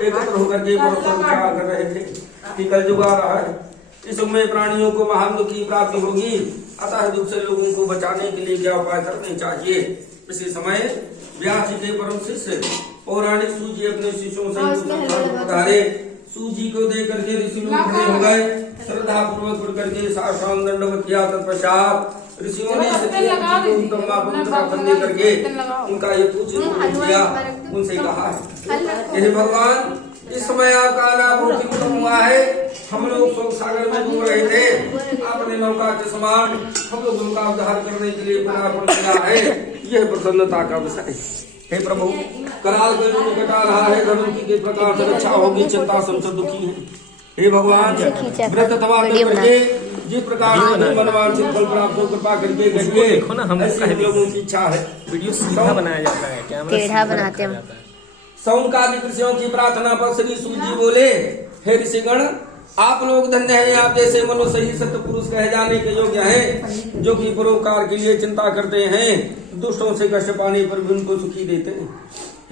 एकत्र होकर के परस्पर विचार कर रहे थे कि कल युग आ रहा है, इस युग में प्राणियों को महान दुख की प्राप्ति होगी, अतः दुख से लोगों को बचाने के लिए क्या उपाय करने चाहिए। इसी समय व्यास जी के परम शिष्य पौराणिक सूजी अपने शिष्यों से पधारे। सूजी को देख करके ऋषि लोग खड़े हो गए, श्रद्धा पूर्वक उठ करके साष्टांग दंडवत किया। तत्पश्चात ऋषियों ने करके उनका यथोचित किया। उनसे कहा, हे भगवान, इस समय आपका नाम बहुत ही उत्तम हुआ है। हम लोग शोक सागर में डूब रहे थे, आपने नौका के समान हम लोगों का उद्धार करने के लिए पदार्पण किया है। यह प्रसन्नता का विषय। हे प्रभु, कराल के लोग कटा रहा है, धनुष के प्रकार से रक्षा होगी, चिंता संशय दुखी है। हे भगवान, व्रत अथवा करके जिस प्रकार से मनवांछित फल प्राप्त हो कृपा करके करिए। देखो ना, हम लोगों की इच्छा है। वीडियो सीधा बनाया जाता है, कैमरा टेढ़ा बनाते हैं। सौनकादि ऋषियों की प्रार्थना पर श्री सूत जी बोले, हे ऋषिगण, आप लोग धन्य हैं। आप जैसे मनुष्य ही सत्य पुरुष कहे जाने के योग्य हैं, जो कि परोपकार के लिए चिंता करते हैं, दुष्टों से कष्ट पाने पर भी उनको सुखी देते हैं।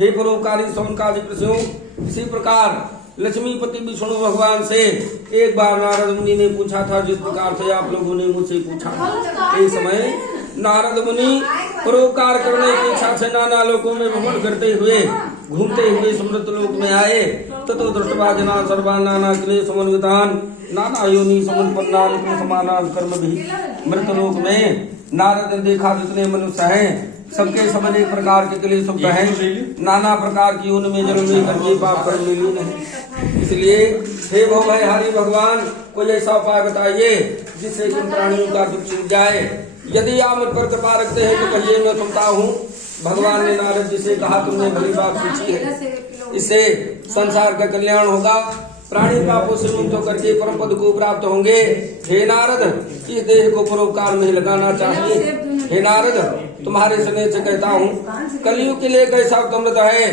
हे परोपकारी सौनकादि ऋषियों, इसी प्रकार लक्ष्मीपति विष्णु भगवान से एक बार नारद मुनि ने पूछा था, जिस प्रकार से आप लोगों ने मुझसे पूछा। एक समय नारद मुनि परोपकार करने की इच्छा से नाना लोकों में भ्रमण करते हुए घूमते हुए समृद्ध लोक में आए। ततो दृष्टवा जना सर्वा नाना क्लेश समन्वितान नाना योनि समुत्पन्नान समानान कर्म भी। मृत लोक में नारद ने देखा जितने मनुष्य हैं, सबके सब अनेक प्रकार के क्लेश हैं, नाना प्रकार की उनमें जन्म लेकर के पाप कर्म में लीन है। इसलिए हे भवभयहारी भगवान, कोई ऐसा उपाय बताइए जिससे इन प्राणियों का दुख छूट जाए। यदि आप मुझ पर कृपा रखते हैं तो कहिए, मैं सुनता हूँ। भगवान ने नारद जी से कहा, तुमने भली बात पूछी है, इससे संसार का कल्याण होगा, प्राणी पापों से मुक्त होकर के परम पद को प्राप्त होंगे। हे नारद, इस देह को परोपकार में लगाना चाहिए। हे नारद, तुम्हारे स्नेह से कहता हूँ, कलयुग के लिए एक ऐसा उत्तम व्रत है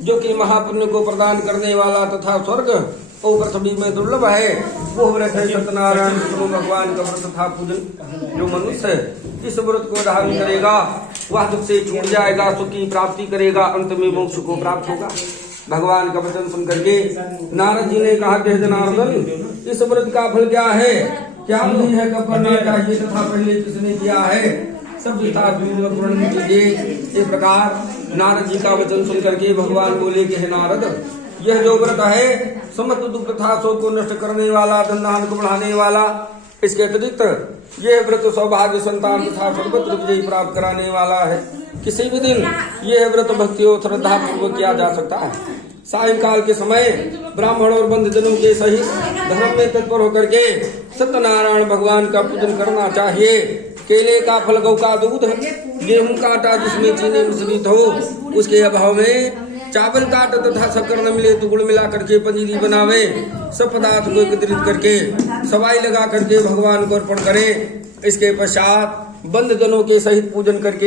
जो कि महापुण्य को प्रदान करने वाला तथा स्वर्ग और पृथ्वी में दुर्लभ है। वो व्रत है सत्यनारायण विष्णु भगवान का व्रत तथा पूजन। जो मनुष्य इस व्रत को धारण करेगा वह दुख से छूट जाएगा, सुख की प्राप्ति करेगा, अंत में मोक्ष को प्राप्त होगा। भगवान का वचन सुन करके नारद जी ने कहा, कि जनार्दन, इस व्रत का फल क्या है, क्या नहीं है, कब करना चाहिए तथा पहले किसने किया है, सब विस्तार वर्णन कीजिए। इस प्रकार नारद जी का वचन सुन करके भगवान बोले कि हे नारद, यह जो व्रत है समस्त दुख तथा शोक को नष्ट करने वाला, धन धान को बढ़ाने वाला। इसके अतिरिक्त यह व्रत सौभाग्य, संतान तथा सर्वत्र विजय प्राप्त कराने वाला है। किसी भी दिन यह व्रत भक्ति और श्रद्धा पूर्वक किया जा सकता है। सायंकाल के समय ब्राह्मण और बंधुजनों के सहित धर्म में तत्पर होकर के सत्यनारायण भगवान का पूजन करना चाहिए। केले का फल, गौ का दूध, गेहूं का आटा जिसमें चीनी मिश्रित हो, उसके अभाव में चावल का आटा तथा शक्कर न मिले तो गुड़ मिला करके पंजीरी बनावे। सब पदार्थ को एकत्रित करके सवाई लगा करके भगवान को अर्पण करें। इसके पश्चात बंधुजनों के सहित पूजन करके